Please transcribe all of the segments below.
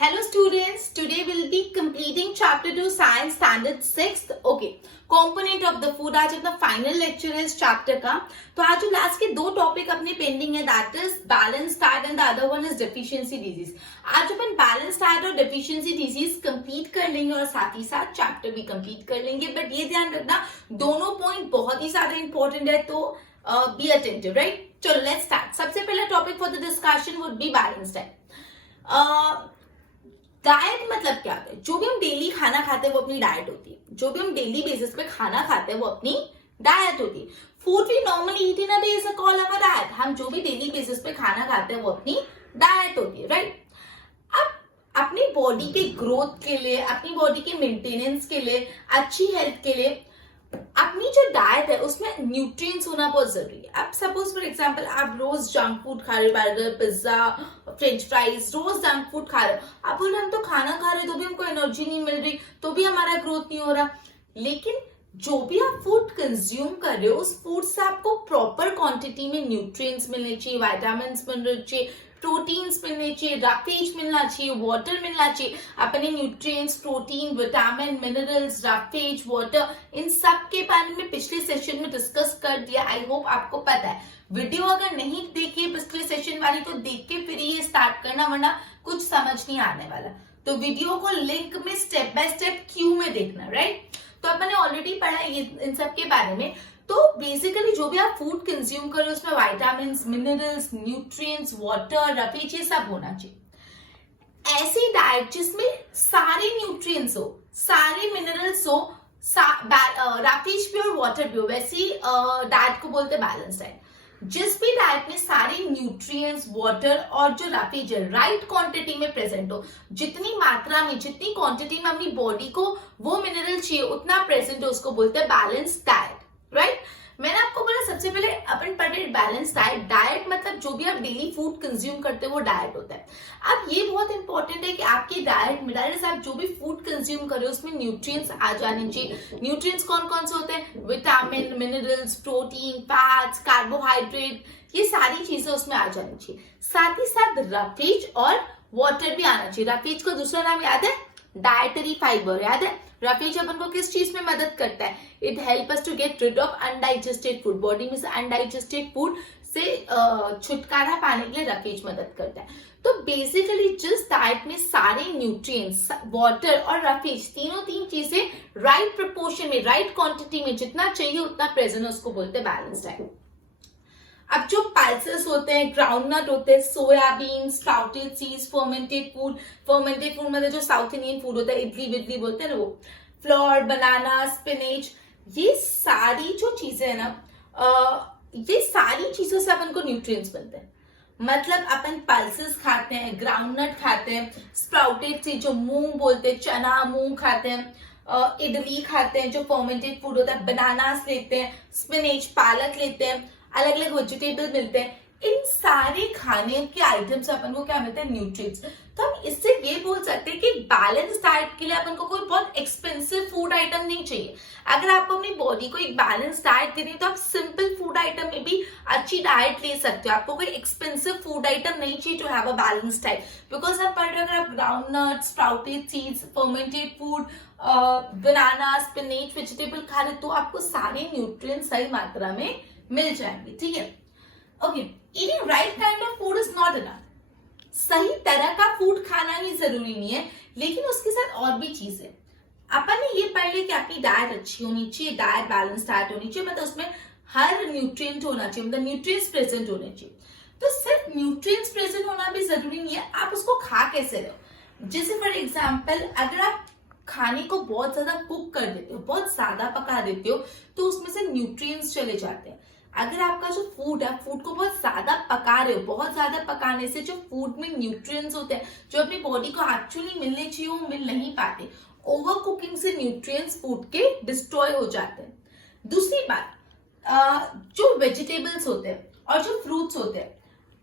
Hello students, today we'll be completing chapter 2 science standard 6th. Okay, component of the food. आज अपना final lecture है इस chapter का. तो आज जो लास्ट के दो टॉपिक अपने पेंडिंग है, that is balance diet and the other one is deficiency disease. आज अपन बैलेंस डाइट और डेफिशिएंसी डिजीज कंप्लीट कर लेंगे और साथ ही साथ चैप्टर भी कंप्लीट कर लेंगे. बट ये ध्यान रखना दोनों पॉइंट बहुत ही ज्यादा इंपॉर्टेंट है, तो बी अटेंटिव, राइट. चलो लेट्स स्टार्ट. सबसे पहला topic for the discussion would be balance diet. Diet मतलब क्या होता है? जो भी हम डेली खाना खाते हैं वो अपनी डाइट होती है. जो भी हम डेली बेसिस पे खाना खाते हैं वो अपनी डाइट होती है. Food we normally eat in a day is called our diet. हम जो भी डेली बेसिस पे खाना खाते हैं वो अपनी डाइट होती है, राइट. अब अपनी बॉडी के ग्रोथ के लिए, अपनी बॉडी के मेंटेनेंस के लिए, अच्छी हेल्थ के लिए अपनी जो डाइट है उसमें न्यूट्रिएंट्स होना बहुत जरूरी है. अब सपोज फॉर एग्जांपल आप रोज जंक फूड खा रहे हो, बर्गर, पिज्जा, फ्रेंच फ्राइज, रोज जंक फूड खा रहे हो. आप बोल रहे हम तो खाना खा रहे हो तो भी हमको एनर्जी नहीं मिल रही, तो भी हमारा ग्रोथ नहीं हो रहा. लेकिन जो भी आप फूड कंज्यूम कर रहे हो उस फूड से आपको प्रॉपर क्वांटिटी में न्यूट्रिएंट्स मिलने चाहिए, विटामिन मिलने चाहिए, प्रोटीन्स मिलने चाहिए, रफेज मिलना चाहिए, वाटर मिलना चाहिए. अपने nutrients, protein, vitamin, minerals, roughage, water, इन सब के बारे में पिछले सेशन में डिस्कस कर दिया. आई होप आपको पता है. वीडियो अगर नहीं देखी पिछले सेशन वाली तो देख के फिर ये स्टार्ट करना, वरना कुछ समझ नहीं आने वाला. तो वीडियो को लिंक में स्टेप बाय स्टेप क्यू में देखना, राइट. तो अपन ने ऑलरेडी पढ़ा ये इन सब के बारे में. तो बेसिकली जो भी आप फूड कंज्यूम कर रहे हो उसमें vitamin, minerals, nutrients, water, roughage, ये सब होना चाहिए. ऐसी डाइट जिसमें सारे न्यूट्रिएंट्स हो, सारे मिनरल्स हो, रफेज भी और वाटर भी हो, वैसी डाइट को बोलते हैं बैलेंस डाइट. जिस भी डाइट में सारे न्यूट्रिएंट्स, वाटर और जो रफेज है राइट क्वांटिटी में प्रेजेंट हो, जितनी मात्रा में, जितनी क्वांटिटी में अपनी बॉडी को वो मिनरल चाहिए उतना प्रेजेंट हो, उसको बोलते हैं बैलेंस डाइट, राइट. मैंने आपको बोला सबसे पहले अपन पढ़े बैलेंस डाइट. डाइट मतलब जो भी आप डेली फूड कंज्यूम करते हो वो डाइट होता है. अब ये बहुत इंपॉर्टेंट है कि आपकी डाइट में डायरेक्ट आप जो भी फूड कंज्यूम कर रहे हो उसमें न्यूट्रिएंट्स आ जाने चाहिए. न्यूट्रिएंट्स कौन कौन से होते हैं? Vitamin, minerals, protein, fats, carbohydrate, ये सारी चीजें उसमें आ जानी चाहिए. साथ ही साथ रफेज और वाटर भी आना चाहिए. रफेज का दूसरा नाम याद है? Dietary fibre. याद है? रफेज अपन को किस चीज में मदद करता है? It help us to get rid of undigested food. Body में से अनडाइजेस्टेड फूड से छुटकारा पाने के लिए रफेज मदद करता है. तो बेसिकली जिस डाइट में सारे न्यूट्रिएंट्स, वाटर और रफेज, तीन चीजें राइट प्रोपोर्शन में, राइट क्वांटिटी में जितना चाहिए उतना प्रेजेंट है, उसको बोलते हैं बैलेंस डाइट. अब जो पल्सेस होते हैं, ग्राउंडनट होते हैं, soybean, sprouted seeds, fermented food मतलब जो साउथ इंडियन फूड होता है, इडली विडली बोलते हैं ना वो, फ्लोर, बनाना, स्पिनेच, ये सारी जो चीजें है ना, ये सारी चीजों से अपन को न्यूट्रिएंट्स मिलते हैं. मतलब अपन पल्सेस खाते हैं, ग्राउंडनट खाते हैं, स्प्राउटेड सीड जो मूंग बोलते हैं, चना मूंग खाते हैं, इडली खाते हैं जो फर्मेंटेड फूड होता है, बनानास लेते हैं, स्पिनेच पालक लेते हैं, अलग अलग वेजिटेबल मिलते हैं. इन सारे खाने के आइटम से अपन को क्या मिलता है? न्यूट्रिएंट्स. तो हम इससे ये बोल सकते हैं कि बैलेंस डाइट के लिए अपन को कोई बहुत एक्सपेंसिव फूड आइटम नहीं चाहिए. अगर आपको अपनी बॉडी को एक बैलेंस डाइट देनी है तो आप सिंपल फूड आइटम में भी अच्छी डाइट ले सकते हो. आपको कोई एक्सपेंसिव फूड आइटम नहीं चाहिए to have a balance diet. Because आप पढ़ रहे हो अगर आप groundnut, sprouted seeds, fermented food, banana, spinach, vegetable खा रहे तो आपको सारे न्यूट्रिएंट्स सही मात्रा में मिल जाएंगे. ठीक है. Okay, eating right kind of food is not enough. सही तरह का फूड खाना ही जरूरी नहीं है, लेकिन उसके साथ और भी चीजें. अपन ने ये पढ़ लिया कि आपकी डाइट अच्छी होनी चाहिए, डाइट बैलेंस डाइट होनी चाहिए, मतलब उसमें हर न्यूट्रिएंट होना चाहिए, मतलब न्यूट्रिएंट्स प्रेजेंट होने चाहिए. तो सिर्फ न्यूट्रिएंट्स प्रेजेंट होना भी जरूरी नहीं है, आप उसको खा कैसे रहे हो. जैसे फॉर एग्जाम्पल अगर आप खाने को बहुत ज्यादा कुक कर देते हो, बहुत ज्यादा पका देते हो, तो उसमें से न्यूट्रिएंट्स चले जाते हैं. अगर आपका जो फूड है, फूड को बहुत ज्यादा पका रहे हो, बहुत ज्यादा पकाने से जो फूड में न्यूट्रिएंट्स होते हैं जो अपनी बॉडी को एक्चुअली मिलने चाहिए वो मिल नहीं पाते. ओवर कुकिंग से न्यूट्रिएंट्स फूड के डिस्ट्रॉय हो जाते हैं. दूसरी बात, जो वेजिटेबल्स होते हैं और जो फ्रूट्स होते हैं,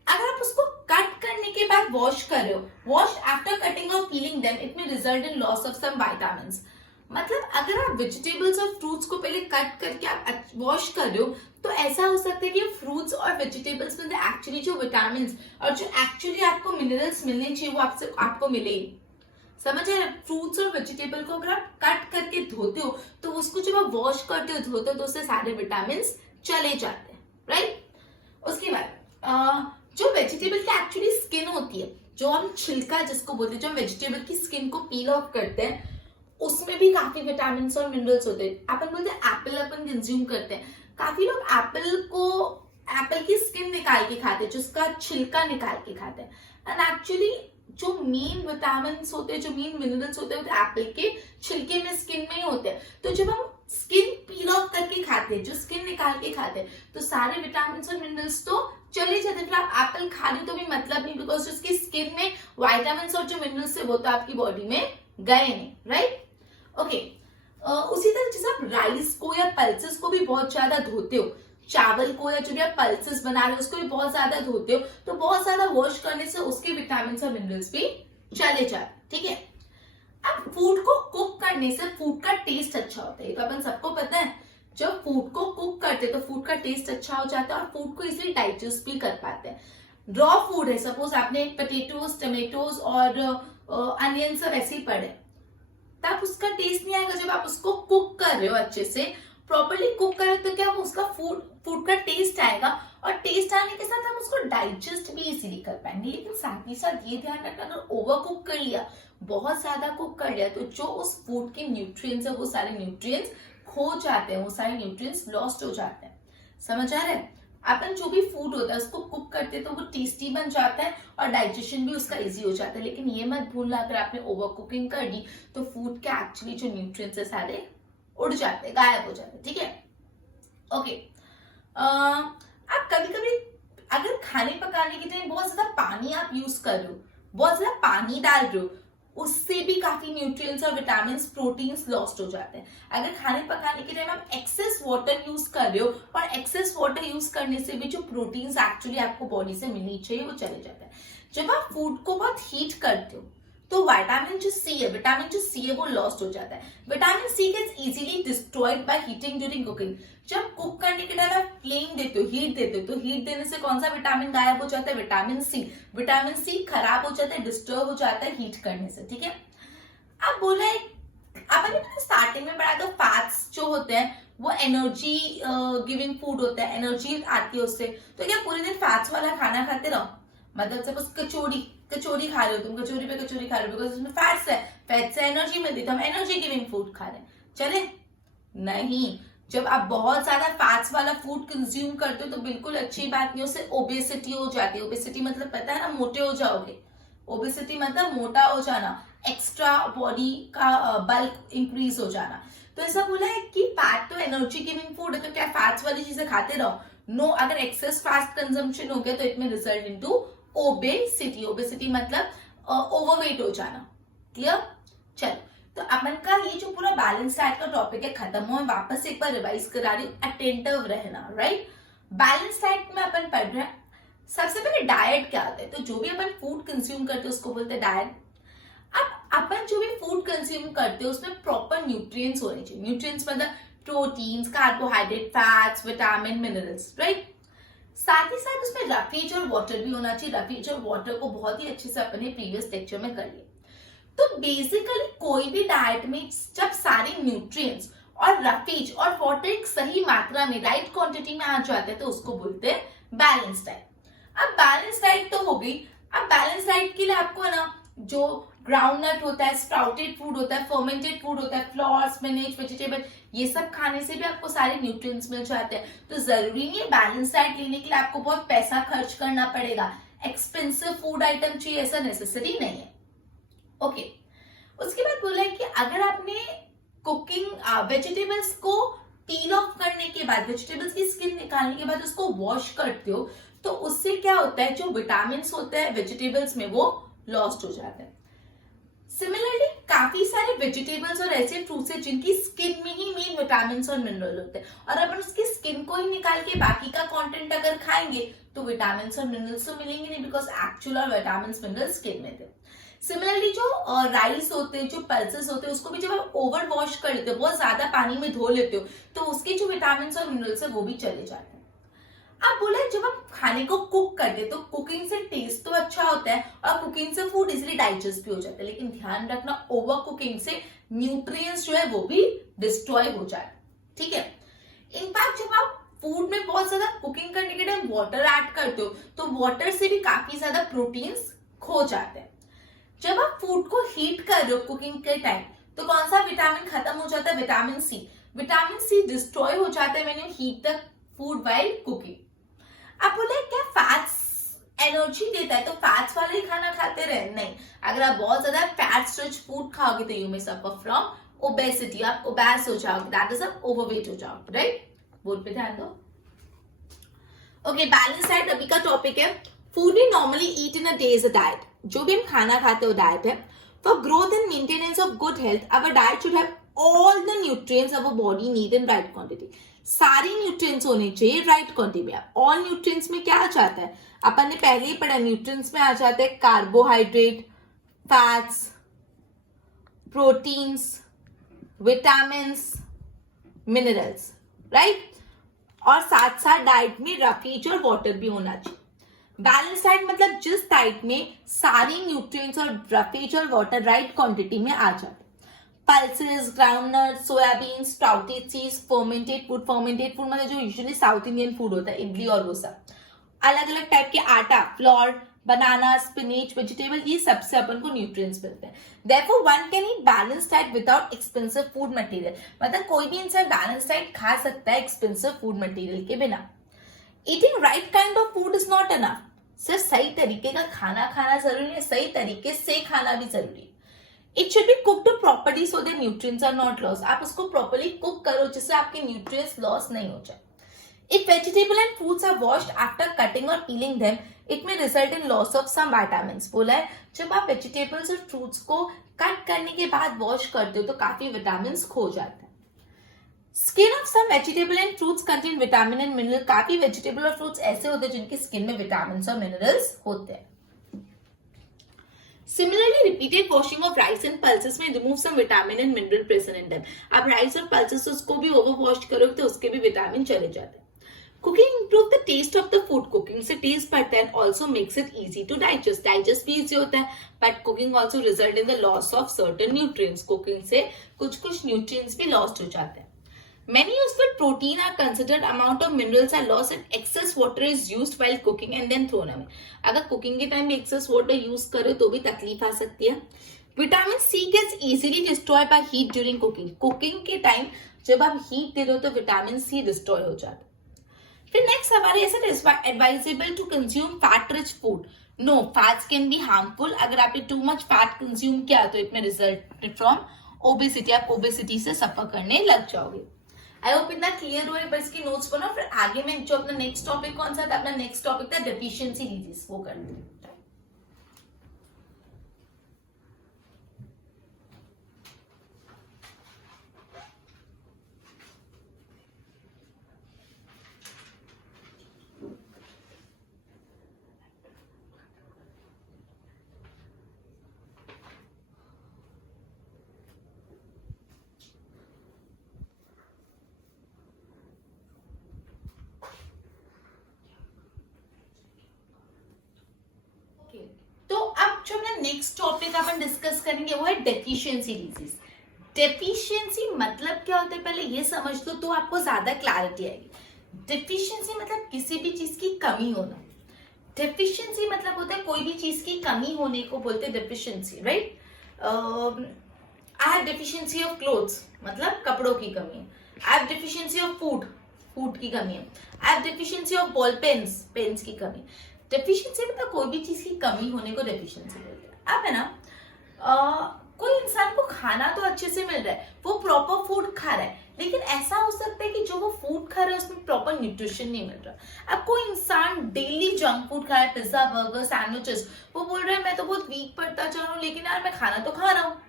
अगर आप उसको कट करने के बाद वॉश कर रहे हो, वॉश आफ्टर कटिंग और peeling them, it may result in loss of some vitamins. मतलब अगर आप वेजिटेबल्स और फ्रूट्स को पहले कट करके आप वॉश कर रहे हो तो ऐसा हो सकता है कि फ्रूट्स और वेजिटेबल्स में एक्चुअली जो विटामिन और जो एक्चुअली आपको मिनरल्स मिलने चाहिए वो आपको मिले. समझ रहे हैं? फ्रूट्स और वेजिटेबल को अगर आप कट करके धोते हो तो उसको जब आप वॉश करते हो धोते हो तो उससे सारे विटामिन चले जाते हैं, राइट? उसके बाद जो वेजिटेबल की एक्चुअली स्किन होती है, जो हम छिलका जिसको बोलते हैं, जो हम वेजिटेबल की स्किन को पील ऑफ करते हैं, उसमें भी काफी विटामिन और मिनरल्स होते हैं। अपन बोलते हैं एप्पल अपन कंज्यूम करते हैं, काफी लोग एप्पल की स्किन निकाल के खाते हैं, जिसका छिलका निकाल के खाते हैं। एंड एक्चुअली जो मेन विटामिन होते हैं, जो मेन मिनरल्स होते हैं, वो एप्पल के छिलके में, स्किन में ही होते हैं। तो जब हम स्किन पील ऑफ करके खाते हैं, जो स्किन निकाल के खाते हैं, तो सारे विटामिन और मिनरल्स तो चले जाते हैं। फिर आप एप्पल खा रहे तो भी मतलब नहीं, बिकॉज उसकी स्किन में विटामिन और जो मिनरल्स है वो तो आपकी बॉडी में गए नहीं, राइट? ओके। उसी तरह जैसे आप राइस को या पल्सेस को भी बहुत ज्यादा धोते हो, चावल को या जो भी आप पल्सेस बना रहे हो उसको भी बहुत ज्यादा धोते हो, तो बहुत ज्यादा वॉश करने से उसके विटामिन और मिनरल्स भी चले जाते, ठीक है? अब फूड को कुक करने से फूड का टेस्ट अच्छा होता है, ये तो अपन सबको पता है। जब फूड को कुक करते हैं तो फूड का टेस्ट अच्छा हो जाता है और फूड को इजिली डाइजेस्ट भी कर पाते हैं। रॉ फूड है, सपोज आपने पोटैटोज, टमेटोज और अनियन सब ऐसे ही पड़े, तब उसका टेस्ट नहीं आएगा। जब आप उसको कुक कर रहे हो, अच्छे से प्रॉपर्ली कुक कर रहे हो, तो क्या उसका फूड का टेस्ट आएगा, और टेस्ट आने के साथ हम उसको डाइजेस्ट भी इजीली कर पाएंगे। लेकिन साथ ही साथ ये ध्यान रखना, अगर ओवर कुक कर लिया, बहुत ज्यादा कुक कर लिया, तो जो उस फूड के न्यूट्रिएंट्स है वो सारे न्यूट्रिएंट्स खो जाते हैं, वो सारे न्यूट्रिएंट्स लॉस्ट हो जाते हैं। समझ आ रहा है? अपन जो भी फूड होता है उसको कुक करते हैं तो वो टेस्टी बन जाता है और डाइजेशन भी उसका इजी हो जाता है। लेकिन ये मत भूलना, अगर आपने ओवर कुकिंग कर दी तो फूड के एक्चुअली जो न्यूट्रिएंट्स है सारे उड़ जाते, गायब हो जाते, ठीक है? ओके। आप कभी कभी अगर खाने पकाने के टाइम बहुत ज्यादा पानी आप यूज कर रहे हो, बहुत ज्यादा पानी डाल रहे हो, उससे भी काफी न्यूट्रिएंट्स और विटामिन, प्रोटीन्स लॉस्ट हो जाते हैं। अगर खाने पकाने के टाइम आप एक्सेस वाटर यूज कर रहे हो, और एक्सेस वाटर यूज करने से भी जो प्रोटीन्स एक्चुअली आपको बॉडी से मिलनी चाहिए वो चले जाते हैं। जब आप फूड को बहुत हीट करते हो तो विटामिन जो सी है वो लॉस्ट हो जाता है। Vitamin C gets easily destroyed by heating during cooking. जब कुक करने के टाइम आप फ्लेम देते हो, हीट देते हो, तो हीट देने से कौन सा विटामिन गायब हो जाता है? Vitamin C. विटामिन सी खराब हो जाता है, डिस्टर्ब हो जाता है हीट करने से, ठीक है? अब बोला है, अपन स्टार्टिंग में पढ़ा था, फैट्स जो होते हैं वो एनर्जी गिविंग फूड होता है, एनर्जी आती है उससे। तो क्या पूरे दिन फैट्स वाला खाना खाते रहो? मतलब सपोज कचौरी खा रहे हो तुम, कचौरी पे कचौरी खा रहे हो, बिकॉज उसमें फैट्स है, फैट से एनर्जी मिलती है, तो हम एनर्जी गिविंग फूड खा रहे हैं, चले? नहीं। जब आप बहुत ज्यादा फैट्स वाला फूड कंज्यूम करते हो तो बिल्कुल अच्छी बात नहीं, उससे ओबेसिटी हो जाती है। ओबेसिटी मतलब पता है ना, मोटे हो जाओगे। ओबेसिटी मतलब मोटा हो जाना, एक्स्ट्रा बॉडी का बल्क इंक्रीज हो जाना। तो ऐसा बोला है कि फैट तो एनर्जी गिविंग फूड है, तो क्या फैट्स वाली चीजें खाते रहो? नो। अगर एक्सेस फैट कंजम्पशन हो गया तो it may result into obesity. Obesity मतलब ओवरवेट हो जाना। क्लियर? चलो, तो अपन का ये जो पूरा बैलेंस डाइट का टॉपिक है खत्म हुआ। मैं वापस एक बार रिवाइज करा रही हूँ, अटेंटिव रहना, राइट? बैलेंस डाइट में अपन पढ़ रहे हैं, सबसे पहले डाइट क्या होता है? तो जो भी अपन फूड कंज्यूम करते हैं उसको बोलते हैं डाइट। अब अपन जो भी फूड कंज्यूम करते हैं उसमें प्रॉपर न्यूट्रिएंट्स होने चाहिए। न्यूट्रिएंट्स मतलब proteins, carbohydrate, fats, vitamin, minerals, right? साथ ही साथ उसमें रफेज और वाटर भी होना चाहिए। रफेज और वाटर को बहुत ही अच्छे से अपन ने प्रीवियस लेक्चर में कर लिया। तो बेसिकली कोई भी डाइट में जब सारे न्यूट्रिएंट्स और रफेज और वाटर एक सही मात्रा में, राइट क्वांटिटी में आ जाते हैं तो उसको बोलते हैं बैलेंस डाइट। अब बैलेंस डाइट तो हो गई। अब बैलेंस डाइट के लिए आपको है ना, जो ग्राउंडनट होता है, स्प्राउटेड फूड होता है, फर्मेंटेड फूड होता है, फ्लोर, स्पिनच, वेजिटेबल, ये सब खाने से भी आपको सारे न्यूट्रिएंट्स मिल जाते हैं। तो जरूरी नहीं है बैलेंस डाइट लेने के लिए आपको बहुत पैसा खर्च करना पड़ेगा, एक्सपेंसिव फूड आइटम चाहिए, ऐसा नेसेसरी नहीं है। ओके। उसके बाद बोला है कि अगर आपने कुकिंग वेजिटेबल्स को पील ऑफ करने के बाद, वेजिटेबल्स की स्किन निकालने के बाद उसको वॉश करते हो, तो उससे क्या होता है, जो विटामिन होते हैं वेजिटेबल्स में वो लॉस्ट हो जाते हैं। सिमिलरली काफी सारे वेजिटेबल्स और ऐसे फ्रूट्स हैं जिनकी स्किन में ही मेन विटामिन और मिनरल होते हैं, और अपन उसकी स्किन को ही निकाल के बाकी का कंटेंट अगर खाएंगे तो विटामिन और मिनरल्स तो मिलेंगे नहीं, बिकॉज एक्चुअल और विटामिन मिनरल स्किन में थे। सिमिलरली जो राइस होते हैं, जो पल्सेस होते हैं, उसको भी जब आप ओवर वॉश कर लेते हो, बहुत ज्यादा पानी में धो लेते हो, तो उसके जो विटामिन और मिनरल्स है वो भी चले जाते हैं। अब बोला है, जब हम खाने को कुक करते हैं तो कुकिंग से टेस्ट तो अच्छा होता है और कुकिंग से फूड इजिली डाइजेस्ट भी हो जाता है, लेकिन ध्यान रखना ओवर कुकिंग से न्यूट्रिएंट्स जो है वो भी डिस्ट्रॉय हो जाए, ठीक है। इनफैक्ट जब आप फूड में बहुत ज्यादा कुकिंग करने के टाइम वाटर ऐड करते हो तो वाटर से भी काफी ज्यादा प्रोटीन्स खो जाते हैं। जब आप फूड को हीट कर रहे हो कुकिंग के टाइम तो कौन सा विटामिन खत्म हो जाता है, vitamin C. Vitamin C destroy हो जाता है when you heat the food while cooking. आप बोले क्या फैट्स एनर्जी देता है तो फैट्स वाले ही खाना खाते रहे? नहीं, अगर आप बहुत ज्यादा फैट्स रिच फूड खाओगे तो you may suffer from obesity, आप ओबेस हो जाओगे, दैट इज आप ओवरवेट हो जाओगे, राइट। बोल पे ध्यान दो। ओके, बैलेंस डाइट अभी का टॉपिक है। Food we normally eat in a day is a diet. जो भी हम खाना खाते हो डाइट है। For growth and maintenance of good health our diet should have all the nutrients our body need in right quantity. सारी nutrients होने चाहिए राइट क्वांटिटी में। ऑल न्यूट्रिएंट्स में क्या आ जाता है, अपन ने पहले ही पढ़ा, न्यूट्रिएंट्स में आ जाते हैं carbohydrate, fats, proteins, vitamins, minerals, right. और साथ साथ डाइट में रफेज और वाटर भी होना चाहिए। बैलेंस डाइट मतलब जिस डाइट में सारी न्यूट्रिएंट्स और रफेज और वाटर राइट क्वांटिटी में आ जाते। Pulses, groundnut, soybean, sprouted seeds, fermented food मतलब जो यूजुअली साउथ इंडियन फूड होता है, इडली और वो सब, अलग अलग टाइप के आटा, फ्लोर, बनाना, स्पिनच, वेजिटेबल, ये सबसे अपन को न्यूट्रिएंट्स मिलते हैं। Therefore, one can eat balanced diet without expensive food material। मतलब कोई भी इंसान बैलेंस डाइट खा सकता है एक्सपेंसिव फूड मटेरियल के बिना। Eating right kind of food is not enough। सिर्फ सही तरीके का खाना खाना जरूरी है, सही तरीके से खाना भी जरूरी है। It should be cooked properly so that nutrients are not lost। आप उसको properly cook करो जिससे आपके nutrients loss नहीं हो जाए। If vegetable and fruits are washed after cutting or peeling them, it may result in loss of some vitamins। बोला है जब आप वेजिटेबल्स और फ्रूट्स को कट करने के बाद वॉश करते हो तो काफी विटामिन खो जाते हैं। Skin of some vegetable and fruits contain vitamin and mineral. काफी वेजिटेबल और फ्रूट्स ऐसे होते हैं जिनकी स्किन में विटामिन और मिनरल्स होते हैं। Similarly, repeated washing of rice and pulses may remove some vitamin and mineral present in them। आप राइस और पल्सेस उसको भी ओवर वॉश करोगे तो उसके भी विटामिन चले जाते हैं। Cooking improve the taste of the food। Cooking से टेस्ट बढ़ता है and also makes it easy to digest। Digest भी इजी होता है, but cooking also result in the loss of certain nutrients। Cooking से कुछ न्यूट्रिएंट्स भी लॉस्ट हो जाते हैं। Many useful protein are considered, amount of minerals are lost and excess water is used while cooking and then thrown away। अगर cooking के time में excess water use करो तो भी तकलीफ आ सकती है। Vitamin C gets easily destroyed by heat during cooking। Cooking के टाइम जब आप हीट दे रहे हो तो विटामिन सी डिस्ट्रॉय हो जाता है। फिर नेक्स्ट सवाल है, is it advisable to consume fat rich food? No, fats can be harmful. अगर आपने टू मच फैट कंज्यूम किया तो it may result from obesity. आप ओबेसिटी से सफर करने लग जाओगे। आई होप इतना क्लियर हुआ है, पर इसकी नोट्स बनाओ। फिर आगे में जो अपना नेक्स्ट टॉपिक कौन सा था, अपना नेक्स्ट टॉपिक था डेफिशिएंसी डिजीज, वो करते हैं। तो अब जो अपना नेक्स्ट टॉपिक अपन डिस्कस करेंगे वो है डेफिशिएंसी डिजीज। डेफिशिएंसी मतलब क्या होता है पहले ये समझ दो तो आपको ज्यादा क्लैरिटी आएगी। डेफिशिएंसी मतलब किसी भी चीज की कमी होना। डेफिशिएंसी मतलब होता है कोई भी चीज की कमी होने को बोलते हैं deficiency, right. I have deficiency of clothes मतलब कपड़ों की कमी है। I have deficiency of food की कमी है। I have deficiency of ball pens की कमी। डेफिशिएंसी मतलब कोई भी चीज की कमी होने को डेफिशिएंसी बोलते हैं। अब है ना, कोई इंसान को खाना तो अच्छे से मिल रहा है, वो प्रॉपर फूड खा रहा है, लेकिन ऐसा हो सकता है कि जो वो फूड खा रहा है उसमें प्रॉपर न्यूट्रिशन नहीं मिल रहा। अब कोई इंसान डेली जंक फूड खा रहा है, पिज्जा, बर्गर, सैंडविचेस, वो बोल रहा है मैं तो बहुत वीक पड़ता जा रहा हूँ, लेकिन यार मैं खाना तो खा रहा हूँ।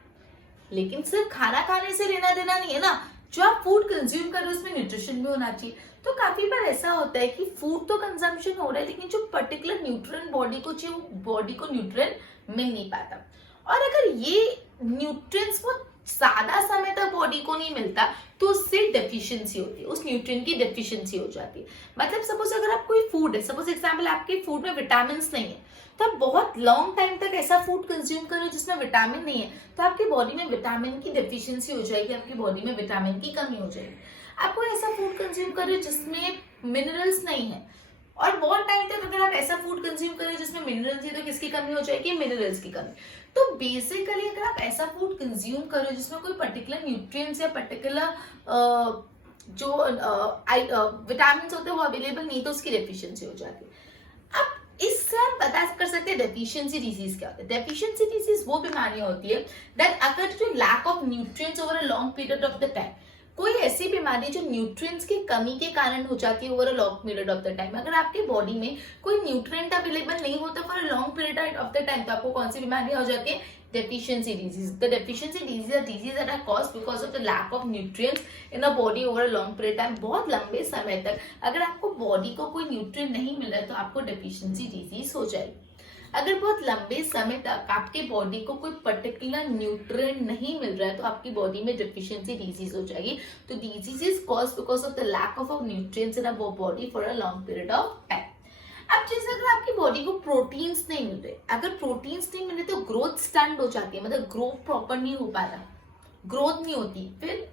लेकिन सिर्फ खाना खाने से लेना देना नहीं है ना, जो आप फूड कंज्यूम कर रहे हो उसमें न्यूट्रिशन भी होना चाहिए। तो काफी बार ऐसा होता है कि फूड तो कंजम्पशन हो रहा है, लेकिन जो पर्टिकुलर न्यूट्रिएंट बॉडी को चाहिए वो बॉडी को न्यूट्रिएंट मिल नहीं पाता। और अगर ये न्यूट्रिएंट्स वो ज्यादा समय तक बॉडी को नहीं मिलता तो उससे डेफिशिएंसी होती है, उस न्यूट्रिएंट की डेफिशिएंसी हो जाती है। मतलब सपोज अगर आप कोई फूड है, सपोज एग्जांपल आपके फूड में विटामिन नहीं है, तो आप बहुत लॉन्ग टाइम तक ऐसा फूड कंज्यूम करो जिसमें विटामिन नहीं है, तो आपकी बॉडी में विटामिन की डेफिशिएंसी हो जाएगी, आपकी बॉडी में विटामिन की कमी हो जाएगी। आप कोई ऐसा फूड कंज्यूम करो जिसमें मिनरल्स नहीं है, और बहुत टाइम तक अगर आप ऐसा फूड कंज्यूम करें जिसमें मिनरल्स है, तो किसकी कमी हो जाएगी? मिनरल्स की कमी। तो बेसिकली अगर आप ऐसा फूड कंज्यूम करो जिसमें कोई पर्टिकुलर न्यूट्रिएंट्स या पर्टिकुलर जो विटामिन होते हैं वो अवेलेबल नहीं, तो उसकी डेफिशिएंसी हो जाती है। अब इससे हम पता कर सकते हैं डेफिशिएंसी डिजीज क्या होता है। डेफिशिएंसी डिजीज वो बीमारियां होती है that occur to lack of nutrients over a long period of the time. कोई ऐसी बीमारी जो न्यूट्रिएंट्स की कमी के कारण हो जाती है over a long period of the time. अगर आपके बॉडी में कोई न्यूट्रिएंट अवेलेबल नहीं होता for a long period of the time, तो आपको कौन सी बीमारी हो जाती है? deficiency disease. The deficiency disease are disease that are caused because of the lack of nutrients in the body over a long period of time. बहुत लंबे समय तक अगर आपको बॉडी को कोई न्यूट्रिएंट नहीं मिल रहा है तो आपको डेफिशिएंसी डिजीज हो जाएगी। अगर बहुत लंबे समय तक आपके बॉडी को कोई पर्टिकुलर न्यूट्रिएंट नहीं मिल रहा है तो आपकी बॉडी में डेफिशिएंसी डिजीज हो जाएगी। तो disease is caused because of the lack of nutrients in our body for a long period of time. अब जैसे अगर आपकी बॉडी को प्रोटीन्स नहीं मिल रहे, अगर प्रोटीन्स नहीं मिले तो ग्रोथ स्टंट हो जाती है, मतलब ग्रोथ प्रॉपर नहीं हो पा रहा, ग्रोथ नहीं होती, फिर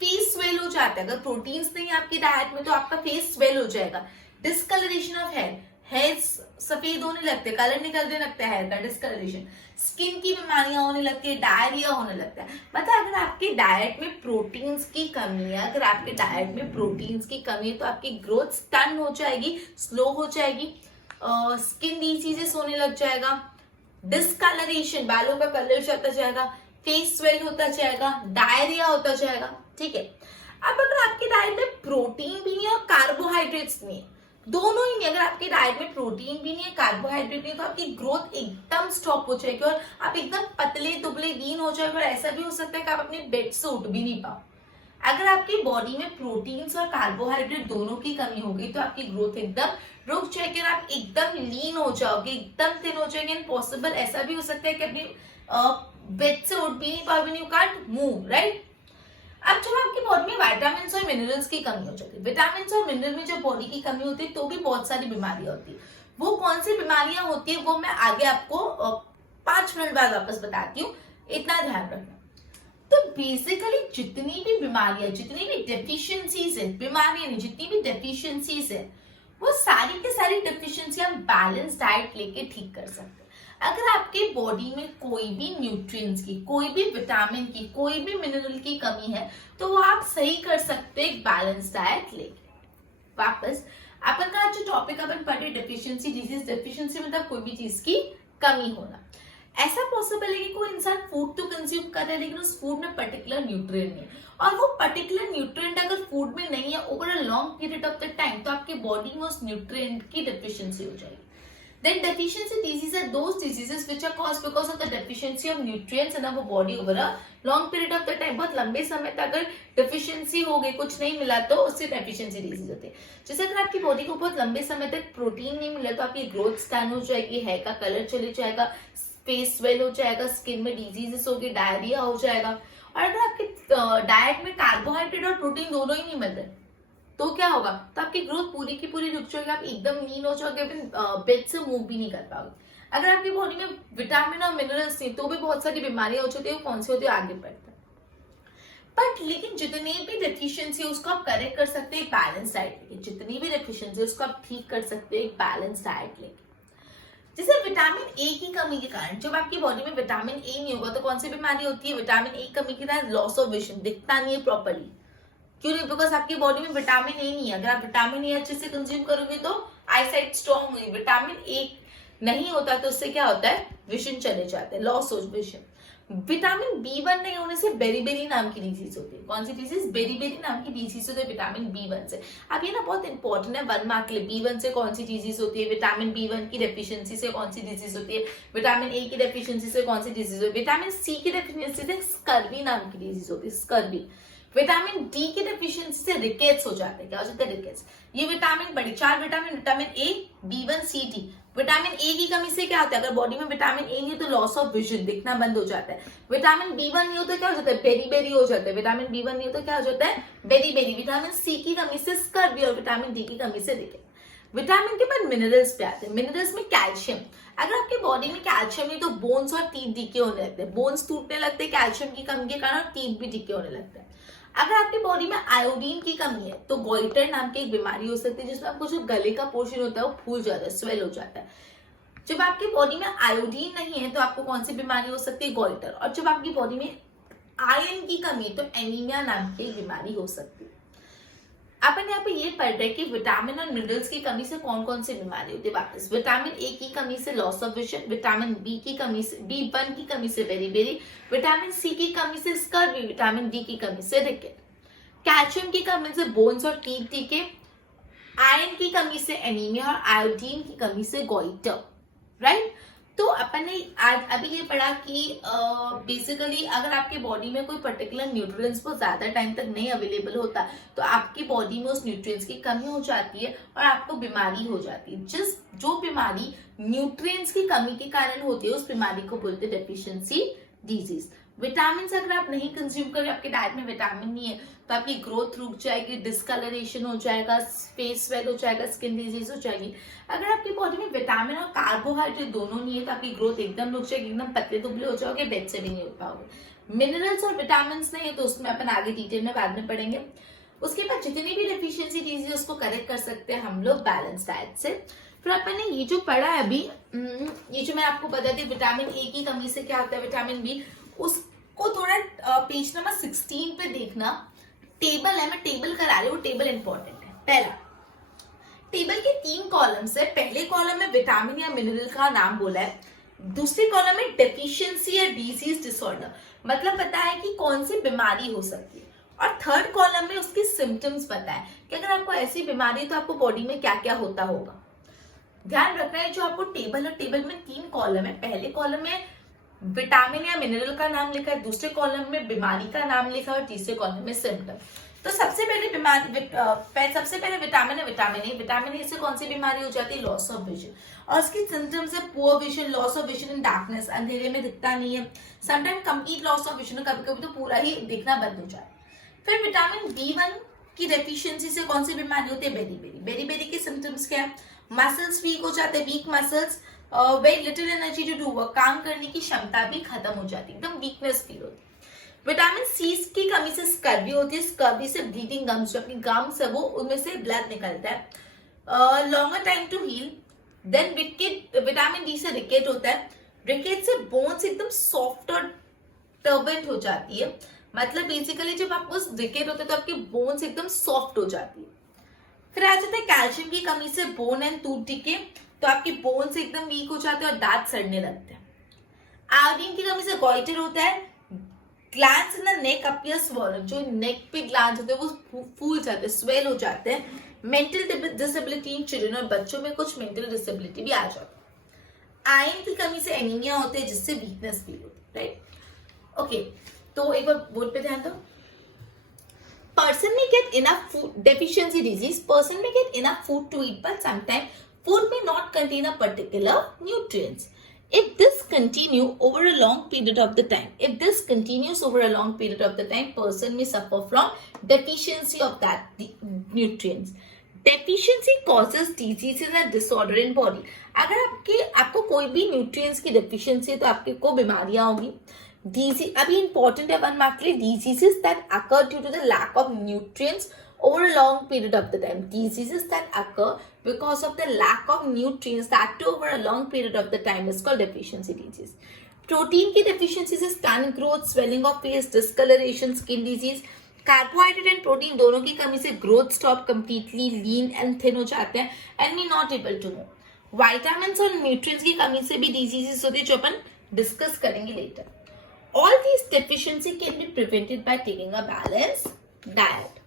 फेस स्वेल हो जाता है। अगर प्रोटीन्स नहीं है आपकी डाइट में तो आपका फेस स्वेल हो जाएगा। डिस्कलरेशन ऑफ हेयर, हेयर सफेद होने लगते, कलर निकलने लगता है हेयर का, डिस्कलरेशन। स्किन की बीमारियां होने लगती है, डायरिया होने लगता है। मतलब अगर आपकी डाइट में प्रोटीन्स की कमी है, अगर आपके डाइट में प्रोटीन्स की कमी है तो आपकी ग्रोथ स्टन हो जाएगी, स्लो हो जाएगी, स्किन डिजीजेस होने लग जाएगा, डिस्कलरेशन, बालों का कलर जाता जाएगा, फेस स्वेल होता जाएगा, डायरिया होता जाएगा। ठीक है। अब अगर आपकी डाइट में प्रोटीन भी नहीं है और कार्बोहाइड्रेट्स नहीं है, दोनों ही नहीं, अगर आपकी डाइट में प्रोटीन भी नहीं है, कार्बोहाइड्रेट नहीं है, तो आपकी ग्रोथ एकदम स्टॉप हो जाएगी और आप एकदम पतले दुबले लीन हो जाएगा। और ऐसा भी हो सकता है कि आप अपने बेड से उठ भी नहीं पाओ। अगर आपकी बॉडी में प्रोटीन्स और कार्बोहाइड्रेट दोनों की कमी होगी तो आपकी ग्रोथ एकदम रुक जाएगी और आप एकदम लीन हो जाओगे, एकदम थिन हो जाएंगे। एंड पॉसिबल ऐसा भी हो सकता है कि अपनी बेड से उठ भी नहीं पाओगे, यू कांट मूव, राइट। अब जब आपकी बॉडी में विटामिन और मिनरल्स की कमी हो जाती है, विटामिन और मिनरल में जब बॉडी की कमी होती है तो भी बहुत सारी बीमारियां होती है। वो कौन सी बीमारियां होती है वो मैं आगे आपको 5 मिनट बाद वापस बताती हूँ, इतना ध्यान रखना। तो बेसिकली जितनी भी बीमारियां, जितनी भी डेफिशिएंसीज है, बीमारियां नहीं, जितनी भी डेफिशिएंसीज है, वो सारी की सारी डेफिशिएंसी हम बैलेंस डाइट लेके ठीक कर सकते हैं। अगर आपके बॉडी में कोई भी न्यूट्रिएंट्स की, कोई भी विटामिन की, कोई भी मिनरल की कमी है तो वो आप सही कर सकते हैं एक बैलेंस डाइट लेके। वापस अपन का जो टॉपिक अपन पढ़े डेफिशिएंसी डिजीज, डेफिशिएंसी मतलब कोई भी चीज की कमी होना। ऐसा पॉसिबल है कि कोई इंसान फूड तो कंज्यूम कर रहा है लेकिन उस फूड में पर्टिकुलर न्यूट्रिएंट नहीं है, और वो पर्टिकुलर न्यूट्रिएंट अगर फूड में नहीं है over a long period of the time तो आपकी बॉडी में उस न्यूट्रिएंट की डेफिशिएंसी हो जाएगी। Then deficiency diseases are those diseases which are caused because of the deficiency of nutrients in our body over a long period of the time। बहुत लंबे समय तक अगर डेफिशिएंसी हो गई, कुछ नहीं मिला तो उससे डेफिशिएंसी डिजीज होती है। जैसे अगर आपकी बॉडी को बहुत लंबे समय तक प्रोटीन नहीं मिला तो आपकी ग्रोथ स्टन हो जाएगी, हेयर का कलर चले जाएगा, फेस स्वेल हो जाएगा, स्किन में डिजीजेस होगी, डायरिया हो जाएगा। और अगर आपके डाइट में कार्बोहाइड्रेट और प्रोटीन दोनों ही नहीं मिल रहे तो क्या होगा? तो आपकी ग्रोथ पूरी की पूरी रुक जाएगी, आप एकदम लीन हो जाओगे, बेड से मूव भी नहीं कर पाओगे। अगर आपकी बॉडी में विटामिन और मिनरल्स नहीं तो भी बहुत सारी बीमारियां हो जाती है, कौन सी होती है आगे बढ़ते हैं। बट लेकिन जितनी भी डेफिशिएंसी उसको आप करेक्ट कर सकते हैं एक बैलेंस डाइट लेके, जितनी भी डेफिशिएंसी उसको आप ठीक कर सकते हैं एक बैलेंस डाइट लेके। जैसे विटामिन ए की कमी के कारण, जब आपकी बॉडी में विटामिन ए नहीं होगा तो कौन सी बीमारी होती है? विटामिन ए कमी के कारण लॉस ऑफ विजन, दिखता नहीं है प्रॉपरली। क्यों नहीं? बिकॉज आपकी बॉडी में विटामिन ए नहीं है। अगर आप विटामिन ए अच्छे से कंज्यूम करोगे तो आईसाइट स्ट्रॉन्ग होगी। विटामिन ए नहीं होता तो उससे क्या होता है? विजन चले जाते हैं, loss of vision. Vitamin B1 नहीं होने से बेरीबेरी नाम की डिजीज होती है। कौन सी डिजीज? बेरीबेरी नाम की डिजीज होती है विटामिन B1 से। अब ये ना बहुत इंपॉर्टेंट है 1 मार्क के लिए। B1 से कौन सी डिजीज होती है? विटामिन B1 की डेफिशिएंसी से कौन सी डिजीज होती है? विटामिन ए की डेफिशिएंसी से कौन सी डिजीज होती है? विटामिन सी की डेफिशिएंसी से स्कर्वी नाम की डिजीज होती है, स्कर्वी। विटामिन डी की डेफिशिएंसी से रिकेट्स हो जाते हैं। क्या हो जाता है? रिकेट्स। ये विटामिन बड़ी 4 vitamin, vitamin A, B1, C, D। Vitamin A की कमी से क्या होता है, अगर बॉडी में विटामिन ए नहीं है तो लॉस ऑफ विजन, दिखना बंद हो जाता है। विटामिन बी1 नहीं हो तो क्या हो जाता है, बेरी बेरी हो जाता है। विटामिन बी1 नहीं हो तो क्या हो जाता है, बेरी बेरी। विटामिन सी की कमी से स्कर्वी, और विटामिन डी की कमी से रिकेट। विटामिन के बाद मिनरल्स पे आते हैं। मिनरल्स में कैल्शियम, अगर आपकी बॉडी में कैल्शियम नहीं तो बोन्स और टीथ डीके होने लगते हैं, बोन्स टूटने लगते हैं कैल्शियम की कमी के कारण, टीथ भी डीके होने लगते हैं। अगर आपकी बॉडी में आयोडीन की कमी है तो गोइटर नाम की एक बीमारी हो सकती है, जिसमें आपको जो गले का पोर्शन होता है वो फूल जाता है, स्वेल हो जाता है। जब आपकी बॉडी में आयोडीन नहीं है तो आपको कौन सी बीमारी हो सकती है, गोइटर। और जब आपकी बॉडी में आयरन की कमी है तो एनीमिया नाम की एक बीमारी हो सकती है। अपन यहाँ पे ये पढ़ रहे हैं कि विटामिन और मिनरल्स की कमी से कौन कौन सी बीमारी होती है। वापस, विटामिन ए की कमी से loss of vision, vitamin B की कमी से, बी1 की कमी से बेरी बेरी, विटामिन सी की कमी से स्कर्वी, विटामिन डी की कमी से रिकेट, कैल्शियम की कमी से बोन्स और टीथ डीके, आयरन की कमी से एनीमिया और आयोडीन की कमी से गोइटर, राइट। तो अपन ने आज अभी ये पढ़ा कि बेसिकली अगर आपकी बॉडी में कोई पर्टिकुलर न्यूट्रिएंट्स बहुत ज्यादा टाइम तक नहीं अवेलेबल होता तो आपकी बॉडी में उस न्यूट्रिएंट्स की कमी हो जाती है और आपको बीमारी हो जाती है। जो बीमारी न्यूट्रिएंट्स की कमी के कारण होती है उस बीमारी को बोलते हैं डेफिशिएंसी डिजीज। विटामिन अगर आप नहीं कंज्यूम करें, आपके डाइट में विटामिन नहीं है तो आपकी ग्रोथ रुक जाएगी, डिस्कलरेशन हो जाएगा, फेस स्वेल हो जाएगा, स्किन डिजीज हो जाएगी। अगर आपकी बॉडी में विटामिन और कार्बोहाइड्रेट दोनों नहीं है तो आपकी ग्रोथ एकदम रुक जाएगी, एकदम पतले दुबले हो जाओगे, बेड से भी नहीं उठ पाओगे। मिनरल्स और विटामिन नहीं है तो उसमें अपन आगे डिटेल में बाद में पढ़ेंगे। उसके बाद जितनी भी डेफिशिएंसी डिजीज उसको करेक्ट कर सकते हैं हम लोग बैलेंस डाइट से। फिर अपन ने ये जो पढ़ा है अभी, ये जो मैं आपको बता दी विटामिन ए की कमी से क्या होता है, विटामिन बी, उसको थोड़ा पेज नंबर 16 पे देखना। टेबल है, मैं टेबल करा रही हूँ, टेबल इंपॉर्टेंट है। पहला, टेबल के 3 कॉलम्स है। पहले कॉलम में विटामिन या मिनरल का नाम बोला है, दूसरे कॉलम में डेफिशिएंसी या डिजीज डिसऑर्डर, मतलब पता है कि कौन सी बीमारी हो सकती है, और थर्ड कॉलम में उसके सिम्टम्स पता है कि अगर आपको ऐसी बीमारी है तो आपको बॉडी में क्या क्या होता होगा। ध्यान रखना है जो आपको टेबल और टेबल में 3 कॉलम है, पहले कॉलम में विटामिन या मिनरल का नाम लिखा है, दूसरे कॉलम में बीमारी का नाम लिखा है और तीसरे कॉलम में सिम्टम। तो सबसे पहले विटामिन है, विटामिन ए से कौन सी बीमारी हो जाती है, लॉस ऑफ विजन, और उसकी सिम्टम्स है poor vision, loss of vision in darkness, अंधेरे में दिखता नहीं है, sometime complete loss of vision, कभी कभी तो पूरा ही दिखना बंद हो जाए। फिर विटामिन बी1 की डेफिशिएंसी से कौन सी बीमारी होती है, बेरी बेरी। बेरी बेरी के सिम्टम्स क्या है, मसल्स वीक हो जाते हैं, weak muscles, very little energy to do work, काम करने की क्षमता भी खत्म हो जाती है, एकदम वीकनेस फील होती है। विटामिन सी की कमी से स्कर्वी होती है, स्कर्वी से ब्लीडिंग गम्स, जो अपनी गम्स है वो उनमें से ब्लड निकलता है, longer time to heal. Then vitamin D से रिकेट होता है, रिकेट से बोन्स एकदम सॉफ्ट और टर्बेंट हो जाती है, मतलब बेसिकली जब आपको रिकेट होता है तो आपकी बोन्स एकदम सॉफ्ट हो जाती है। फिर आ जाता है कैल्शियम की कमी से बोन एंड टूथ डीके, तो आपकी बोन्स एकदम वीक हो जाते हैं और दांत सड़ने लगते हैं। आयोडीन की कमी से गॉइटर होता है, glands in the neck appear swollen, जो नेक पे ग्लैंड्स होते हैं वो फूल जाते हैं, स्वेल हो जाते हैं। मेंटल डिसेबिलिटी इन चिल्ड्रन, और बच्चों में कुछ मेंटल डिसेबिलिटी भी आ जाती है। आयरन की कमी से एनीमिया होते हैं जिससे वीकनेस फील होती है, राइट। ओके, तो एक बार बोर्ड पे ध्यान दो। Person may get enough food, deficiency disease, person may get enough food to eat, but sometimes food may not contain a particular nutrients. If this continues over a long period of the time, person may suffer from deficiency of that nutrients. Deficiency causes diseases and disorder in body. अगर आपको कोई भी nutrients की deficiency है तो आपको बीमारियां होगी। अभी इंपॉर्टेंट है 1 मार्क के लिए, diseases that occur due to the lack of nutrients over a long period of the time. Diseases that occur because of the lack of nutrients that too over a long period of the time is called deficiency disease. Protein की deficiency से skin growth, swelling of face, discoloration, skin disease. Carbohydrate and protein दोनों की कमी से growth stop completely, lean and thin हो जाते हैं and we not able to move. Vitamins और न्यूट्रिएंट्स की कमी से भी डिजीजेस होती है जो अपन डिस्कस करेंगे later. All these deficiency can be prevented by taking a balanced diet.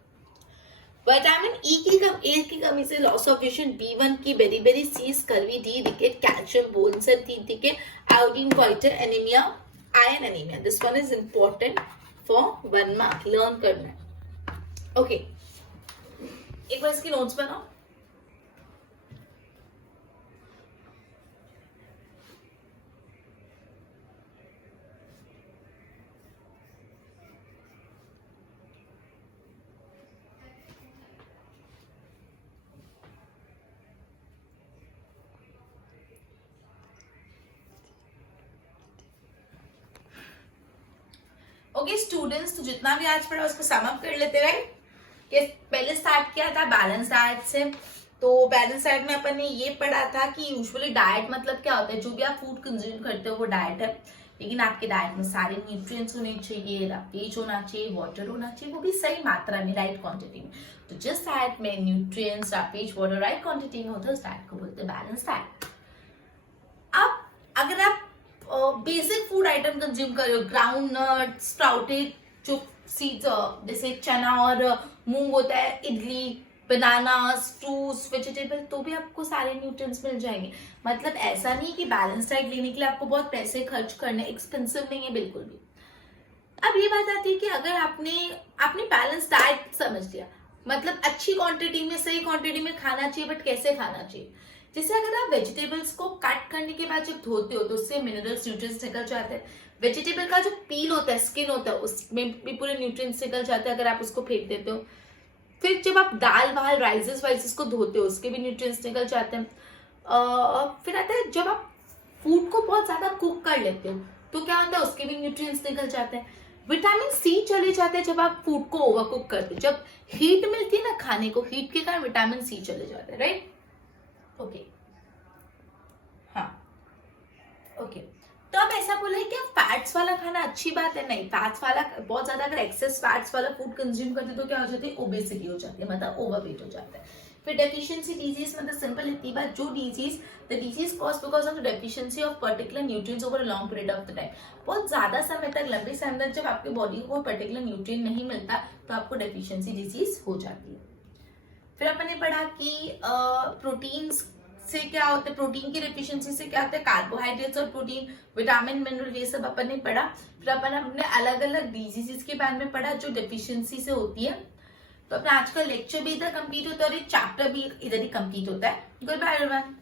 Vitamin A की कमी से लॉस ऑफ विजन, बी1 की beriberi, C scurvy, D rickets, calcium, bones and teeth decay, iodine, goitre, anaemia, iron anaemia. This one is important for 1 mark, learn करना है। Okay, एक बार इसकी notes बनाओ। Okay students, तो जितना भी आज पढ़ा उसको सम अप कर लेते हैं। कि पहले स्टार्ट किया था बैलेंस डाइट से। तो बैलेंस डाइट में अपन ने ये पढ़ा था कि यूजुअली डाइट मतलब क्या होता है, जो भी आप फूड कंज्यूम करते हो वो डाइट है, लेकिन आपके डाइट में सारे न्यूट्रिएंट्स होने चाहिए, वेज होना चाहिए, वाटर होना चाहिए, वो भी सही मात्रा में, राइट क्वांटिटी में। तो जिस डाइट में nutrients, veg, water right quantity में होता है उस डाइट को बोलते हैं बैलेंस डाइट। अब अगर आप बेसिक फूड आइटम कंज्यूम कर रहे हो, ग्राउंड नट, स्प्राउटेड जो सीड्स जैसे चना और मूंग होता है, इडली, बनानास, फ्रूट्स, वेजिटेबल, तो भी आपको सारे न्यूट्रिएंट्स मिल जाएंगे। मतलब ऐसा नहीं कि बैलेंस डाइट लेने के लिए आपको बहुत पैसे खर्च करने, एक्सपेंसिव नहीं है बिल्कुल भी। अब ये बात आती है कि अगर आपने बैलेंस डाइट समझ लिया, मतलब अच्छी क्वांटिटी में, सही क्वांटिटी में खाना चाहिए, बट कैसे खाना चाहिए। जैसे अगर आप वेजिटेबल्स को कट करने के बाद जब धोते हो तो उससे मिनरल्स, न्यूट्रिएंट्स निकल जाते हैं। वेजिटेबल का जो पील होता है, स्किन होता है, उसमें भी पूरे न्यूट्रिएंट्स निकल जाते हैं अगर आप उसको फेंक देते हो। फिर जब आप दाल वाल, राइसेस वाइसेस को धोते हो उसके भी न्यूट्रिएंट्स निकल जाते हैं। फिर आता है जब आप फूड को बहुत ज्यादा कुक कर लेते हो तो क्या होता है, उसके भी न्यूट्रिएंट्स निकल जाते हैं। विटामिन सी चले जाते हैं जब आप फूड को ओवर कुक करते हो। जब हीट मिलती है ना खाने को, हीट के कारण विटामिन सी चले जाते हैं, राइट। ओके, हाँ, ओके। तो अब ऐसा बोला है कि फैट्स वाला खाना अच्छी बात है? नहीं, फैट्स वाला बहुत ज्यादा अगर एक्सेस फैट्स वाला फूड कंज्यूम करते तो क्या हो जाती है, ओबेसिटी हो जाती है, मतलब ओवरवेट हो जाता है। फिर डेफिशिएंसी डिजीज, मतलब सिंपल इतनी बात, जो disease the disease cause because of the deficiency of particular nutrients over a long period of the time. बहुत ज्यादा समय तक, लंबे समय तक जब आपके बॉडी को पर्टिकुलर न्यूट्रिएंट नहीं मिलता तो आपको डेफिशिएंसी डिजीज हो जाती है। फिर अपन ने पढ़ा कि प्रोटीन्स से क्या होता है, प्रोटीन की डेफिशिएंसी से क्या होता है, कार्बोहाइड्रेट्स और प्रोटीन, विटामिन, मिनरल, ये सब अपन ने पढ़ा। फिर अपन अपने अलग अलग डिजीजेस के बारे में पढ़ा जो डेफिशिएंसी से होती है। तो अपना आज का लेक्चर भी इधर कंप्लीट होता है और ये चैप्टर भी इधर ही कंप्लीट होता है। Goodbye everyone.